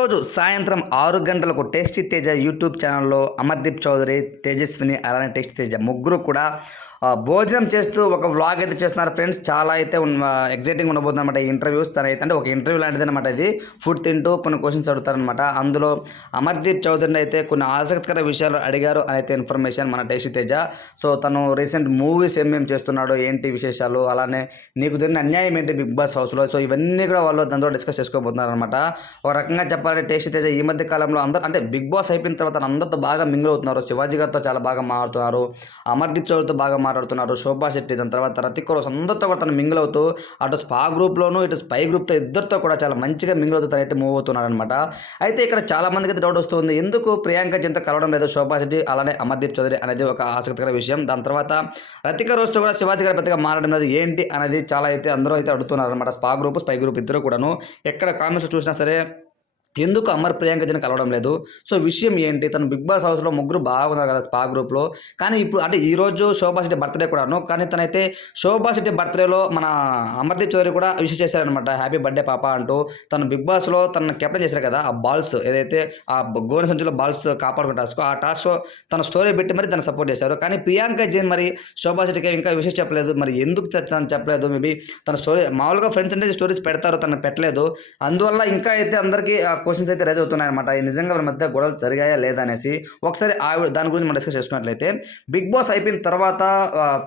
ఈరోజు సాయంత్రం 6 గంటలకు టేస్టీ తేజ యూట్యూబ్ ఛానల్లో అమర్దీప్ చౌదరి, తేజస్విని అలానే టేస్టీ తేజ ముగ్గురు కూడా భోజనం చేస్తూ ఒక వ్లాగ్ అయితే చేస్తున్నారు ఫ్రెండ్స్. చాలా అయితే ఎగ్జైటింగ్ ఉండబోతుంది అనమాట ఈ ఇంటర్వ్యూస్. తనైతే అంటే ఒక ఇంటర్వ్యూ లాంటిది అనమాట ఇది. ఫుడ్ తింటూ కొన్ని క్వశ్చన్స్ అడుగుతారనమాట. అందులో అమర్దీప్ చౌదరిని అయితే కొన్ని ఆసక్తికర విషయాలు అడిగారు అని అయితే ఇన్ఫర్మేషన్ మన టేస్టీ తేజ. సో తను రీసెంట్ మూవీస్ ఏమేమి చేస్తున్నాడు, ఏంటి విశేషాలు, అలానే నీకు జరిగిన అన్యాయం ఏంటి బిగ్ బాస్ హౌస్లో, సో ఇవన్నీ కూడా వాళ్ళు దాంతో డిస్కస్ చేసుకోబోతున్నారు అనమాట. ఒక రకంగా చెప్పాలంటే టేస్టీ తేజ ఈ మధ్య కాలంలో అందరూ అంటే బిగ్ బాస్ అయిపోయిన తర్వాత అందరితో బాగా మింగిల్ అవుతున్నారు. శివాజీ గారితో చాలా బాగా మాట్లాడుతున్నారు, అమర్దీప్ చౌదరితో బాగా మాట్లాడుతున్నారు, శోభా శెట్టి, దాని తర్వాత రతిక్ రోషన్ అందరితో కూడా తను మింగిల్ అవుతూ అటు స్పా గ్రూప్లోను ఇటు స్పై గ్రూప్తో ఇద్దరితో కూడా చాలా మంచిగా మింగిల్ అవుతూ తనైతే మూవ్ అవుతున్నాడు అనమాట. అయితే ఇక్కడ చాలా మందికి అయితే డౌట్ వస్తుంది, ఎందుకు ప్రియాంక జంతో కలవడం లేదు శోభా శెట్టి అలానే అమర్దీప్ చౌదరి అనేది ఒక ఆసక్తికర విషయం. దాని తర్వాత రతిక్ రోష్తో కూడా శివాజీ గారి పెద్దగా మాట్లాడడం లేదు ఏంటి అనేది చాలా అయితే అందరూ అయితే అడుగుతున్నారు అనమాట. స్పా గ్రూప్ స్పై గ్రూప్ ఇద్దరు కూడాను ఎక్కడ కామెంట్స్ చూసినా సరే ఎందుకు అమర్ ప్రియాంక జన కలవడం లేదు, సో విషయం ఏంటి, తను బిగ్ బాస్ హౌస్లో ముగ్గురు బాగున్నారు కదా స్పా గ్రూప్లో. కానీ ఇప్పుడు అంటే ఈరోజు శోభా శెట్టి బర్త్డే కూడాను, కానీ తనైతే శోభా శెట్టి బర్త్డేలో మన అమర్దీప్ చౌదరి కూడా విష్ చేశారనమాట, హ్యాపీ బర్త్డే పాప అంటూ. తను బిగ్ బాస్లో తను కెప్టెన్ చేశారు కదా, ఆ బాల్స్ ఏదైతే ఆ గోనె సంచులో బాల్స్ కాపాడుకునే టాస్క్, ఆ టాస్క్ తన స్టోరీ పెట్టి మరి తను సపోర్ట్ చేశారు. కానీ ప్రియాంక జైన్ మరి శోభా శెట్టికి ఇంకా విషయం చెప్పలేదు, మరి ఎందుకు తను చెప్పలేదు, మేబీ తన స్టోరీ మామూలుగా ఫ్రెండ్స్ అంటే స్టోరీస్ పెడతారు, తను పెట్టలేదు. అందువల్ల ఇంకా అయితే అందరికీ క్వశ్చన్స్ అయితే రైజ్ అవుతున్నాయన్నమాట. నిజంగా వాళ్ళ మధ్య గొడవలు జరిగాయా లేదా అనేసి ఒకసారి దాని గురించి మనం డిస్కస్ చేసుకున్నట్లయితే, బిగ్ బాస్ అయిపోయిన తర్వాత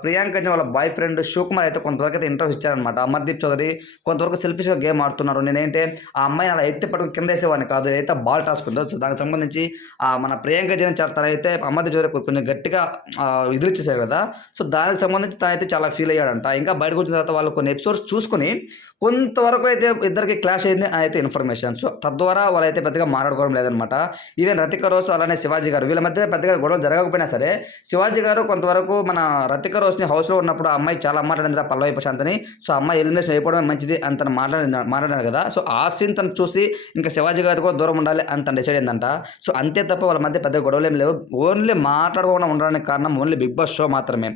ప్రియాంక వాళ్ళ బాయ్ ఫ్రెండ్ శివకుమార్ అయితే కొంతవరకు అయితే ఇంటర్వ్యూ ఇచ్చారనమాట. అమర్దీప్ చౌదరి కొంతవరకు సెల్ఫిష్గా గేమ్ ఆడుతున్నారు, నేనేంటే ఆ అమ్మాయిని అలా ఎత్తి పట్టుకుని కింద వేసేవాడిని కాదు, ఏదైతే బాల్ టాస్క్ ఉందో సో దానికి సంబంధించి మన ప్రియాంక జైన్ తనైతే అమర్దీప్ చౌదరి కొంచెం గట్టిగా ఎదురిచ్చేసారు కదా, సో దానికి సంబంధించి తనైతే చాలా ఫీల్ అయ్యాడంట. ఇంకా బయటకు వచ్చిన తర్వాత వాళ్ళు కొన్ని ఎపిసోడ్స్ చూసుకొని కొంతవరకు అయితే ఇద్దరికి క్లాష్ అయింది అయితే ఇన్ఫర్మేషన్. సో తద్వారా వాళ్ళైతే పెద్దగా మాట్లాడుకోవడం లేదనమాట. ఈవెన్ రతిక్ రోష్ అలానే శివాజీ గారు వీళ్ళ మధ్య పెద్దగా గొడవలు జరగకపోయినా సరే, శివాజీ గారు కొంతవరకు మన రతిక్ రోష్ని హౌస్లో ఉన్నప్పుడు అమ్మాయి చాలా మాట్లాడింది పల్లవి ప్రశాంత్ని, సో అమ్మాయి ఎలిమినేషన్ అయిపోవడం మంచిది అని తను మాట్లాడారు కదా, సో ఆ సీన్ తను చూసి ఇంకా శివాజీ గారు కూడా దూరం ఉండాలి అని తను డిసైడ్ అయిందంట. సో అంతే తప్ప వాళ్ళ మధ్య పెద్ద గొడవలు ఏం లేవు, ఓన్లీ మాట్లాడుకోకుండా ఉండడానికి కారణం ఓన్లీ బిగ్ బాస్ షో మాత్రమే.